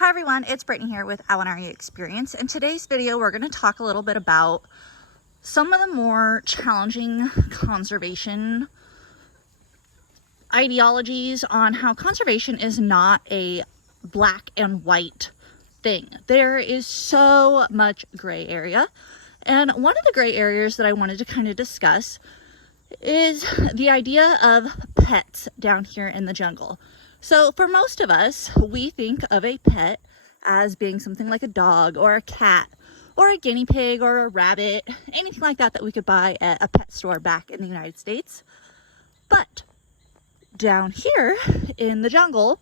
Hi everyone, it's Brittany here with Awanari Experience. In today's video, we're going to talk a little bit about some of the more challenging conservation ideologies on how conservation is not a black and white thing. There is so much gray area. And one of the gray areas that I wanted to kind of discuss is the idea of pets down here in the jungle. So for most of us, we think of a pet as being something like a dog or a cat or a guinea pig or a rabbit, anything like that that we could buy at a pet store back in the United States. But down here in the jungle,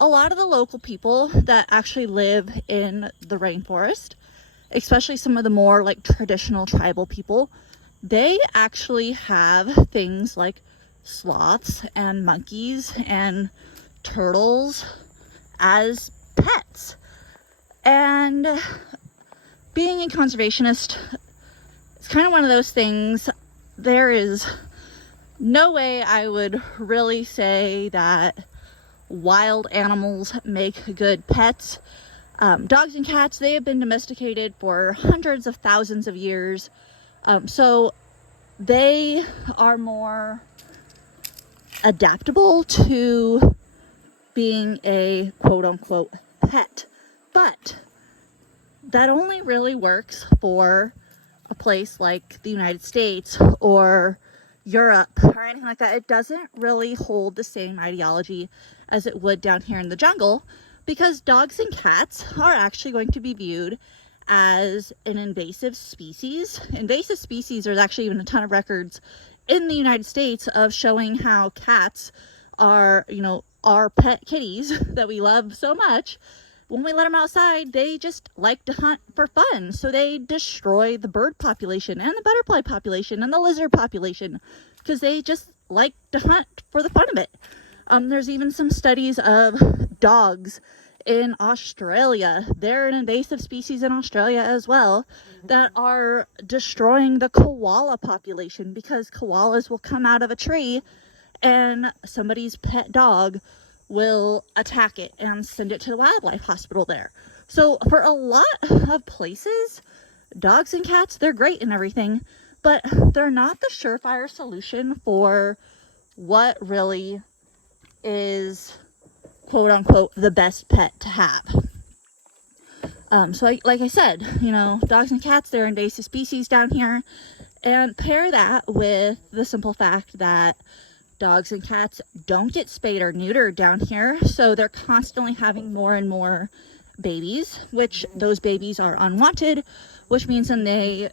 a lot of the local people that actually live in the rainforest, especially some of the more like traditional tribal people, they actually have things like sloths and monkeys and turtles as pets. And being a conservationist, it's kind of one of those things. There is no way I would really say that wild animals make good pets. Dogs and cats, they have been domesticated for hundreds of thousands of years. So they are more adaptable to being a quote-unquote pet. But that only really works for a place like the United States or Europe or anything like that. It doesn't really hold the same ideology as it would down here in the jungle, because dogs and cats are actually going to be viewed as an invasive species. Invasive species, there's actually even a ton of records in the United States of showing how cats are, our pet kitties that we love so much. When we let them outside, they just like to hunt for fun. So they destroy the bird population and the butterfly population and the lizard population because they just like to hunt for the fun of it. There's even some studies of dogs in Australia. They're an invasive species in Australia as well, that are destroying the koala population because koalas will come out of a tree and somebody's pet dog will attack it and send it to the wildlife hospital there. So for a lot of places, dogs and cats, they're great and everything, but they're not the surefire solution for what really is quote unquote the best pet to have. So like I said, dogs and cats, they're invasive species down here, and pair that with the simple fact that dogs and cats don't get spayed or neutered down here, so they're constantly having more and more babies, which those babies are unwanted, which means then they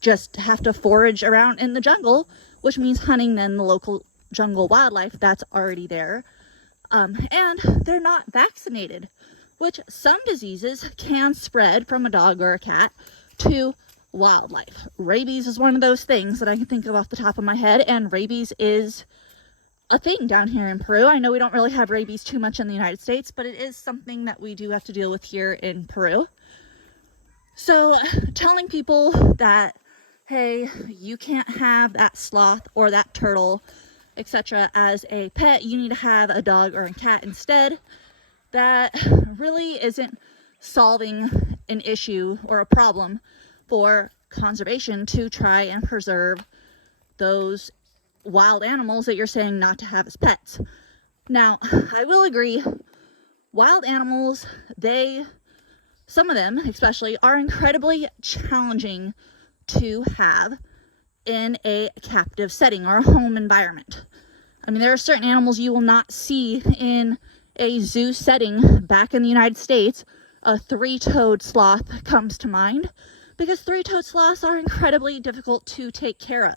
just have to forage around in the jungle, which means hunting then the local jungle wildlife that's already there. And they're not vaccinated, which some diseases can spread from a dog or a cat to wildlife. Rabies is one of those things that I can think of off the top of my head, and rabies is a thing down here in Peru. I know we don't really have rabies too much in the United States, but it is something that we do have to deal with here in Peru. So telling people that, hey, you can't have that sloth or that turtle, etc. as a pet, you need to have a dog or a cat instead, that really isn't solving an issue or a problem for conservation to try and preserve those wild animals that you're saying not to have as pets. Now, I will agree, wild animals, some of them especially, are incredibly challenging to have in a captive setting or a home environment. I mean, there are certain animals you will not see in a zoo setting back in the United States. A three-toed sloth comes to mind, because three-toed sloths are incredibly difficult to take care of.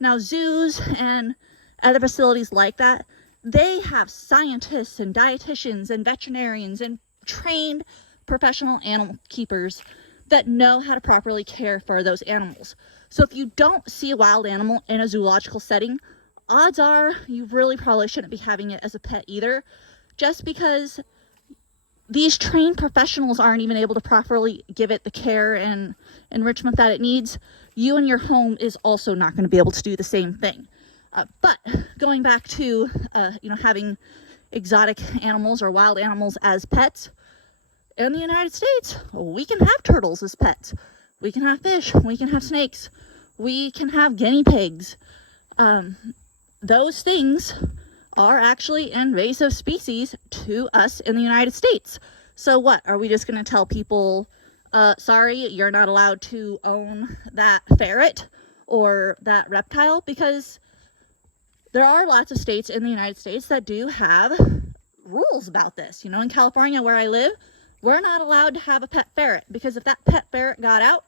Now, zoos and other facilities like that, they have scientists and dietitians and veterinarians and trained professional animal keepers that know how to properly care for those animals. So if you don't see a wild animal in a zoological setting, odds are you really probably shouldn't be having it as a pet either, just because these trained professionals aren't even able to properly give it the care and enrichment that it needs. You and your home is also not going to be able to do the same thing. But going back to, having exotic animals or wild animals as pets. In the United States, we can have turtles as pets. We can have fish. We can have snakes. We can have guinea pigs. Those things are actually invasive species to us in the United States. So what? Are we just going to tell people, sorry, you're not allowed to own that ferret or that reptile? Because there are lots of states in the United States that do have rules about this. You know, in California where I live, we're not allowed to have a pet ferret, because if that pet ferret got out,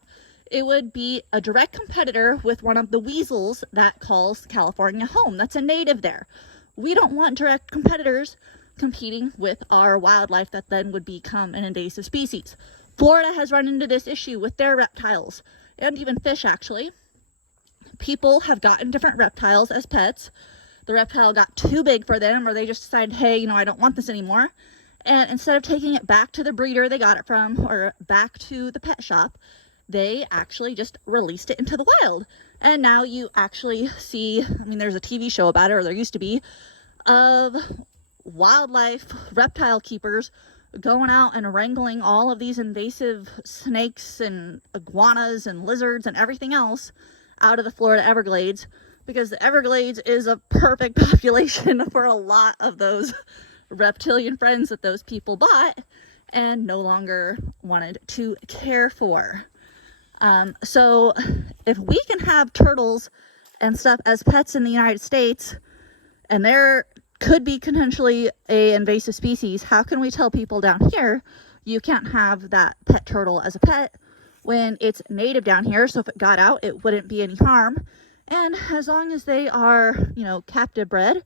it would be a direct competitor with one of the weasels that calls California home. That's a native there. We don't want direct competitors competing with our wildlife that then would become an invasive species. Florida has run into this issue with their reptiles, and even fish actually. People have gotten different reptiles as pets. The reptile got too big for them, or they just decided, hey, you know, I don't want this anymore. And instead of taking it back to the breeder they got it from, or back to the pet shop, they actually just released it into the wild. And now you actually see, I mean, there's a TV show about it, or there used to be, of wildlife reptile keepers going out and wrangling all of these invasive snakes and iguanas and lizards and everything else out of the Florida Everglades, because the Everglades is a perfect population for a lot of those reptilian friends that those people bought and no longer wanted to care for. So if we can have turtles and stuff as pets in the United States, and there could be potentially a invasive species, how can we tell people down here you can't have that pet turtle as a pet when it's native down here? So if it got out, it wouldn't be any harm. And as long as they are, you know, captive bred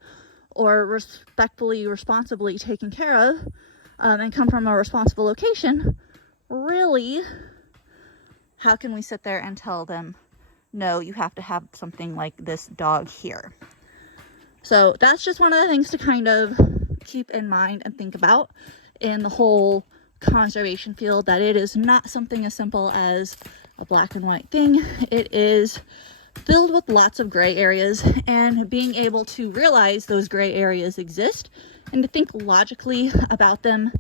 or responsibly taken care of, and come from a responsible location, really, how can we sit there and tell them, no, you have to have something like this dog here? So that's just one of the things to kind of keep in mind and think about in the whole conservation field, that it is not something as simple as a black and white thing. It is filled with lots of gray areas, and being able to realize those gray areas exist and to think logically about them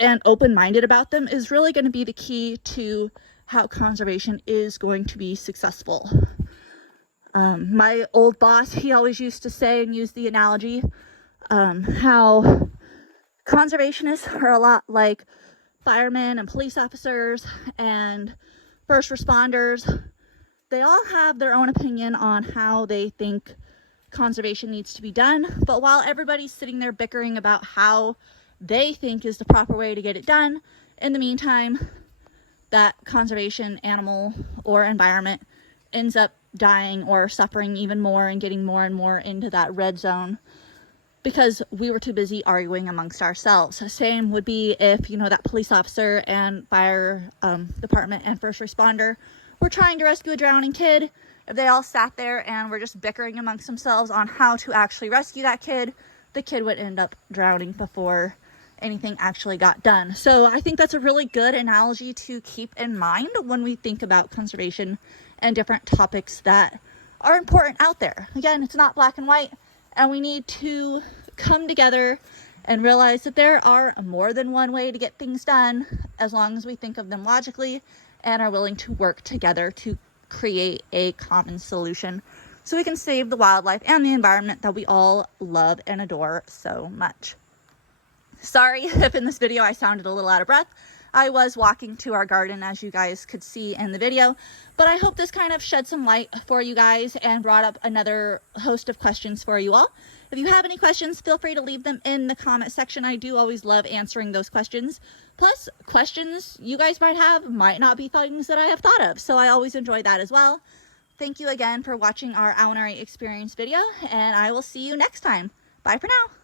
and open-minded about them is really going to be the key to how conservation is going to be successful. My old boss, he always used to say and use the analogy how conservationists are a lot like firemen and police officers and first responders. They all have their own opinion on how they think conservation needs to be done, but while everybody's sitting there bickering about how they think is the proper way to get it done, in the meantime, that conservation animal or environment ends up dying or suffering even more and getting more and more into that red zone because we were too busy arguing amongst ourselves. Same would be if, you know, that police officer and fire department and first responder were trying to rescue a drowning kid. If they all sat there and were just bickering amongst themselves on how to actually rescue that kid, the kid would end up drowning before anything actually got done. So I think that's a really good analogy to keep in mind when we think about conservation and different topics that are important out there. Again, it's not black and white, and we need to come together and realize that there are more than one way to get things done, as long as we think of them logically and are willing to work together to create a common solution so we can save the wildlife and the environment that we all love and adore so much. Sorry if in this video I sounded a little out of breath. I was walking to our garden, as you guys could see in the video, but I hope this kind of shed some light for you guys and brought up another host of questions for you all. If you have any questions, feel free to leave them in the comment section. I do always love answering those questions. Plus, questions you guys might have might not be things that I have thought of, so I always enjoy that as well. Thank you again for watching our Awenari Experience video, and I will see you next time. Bye for now.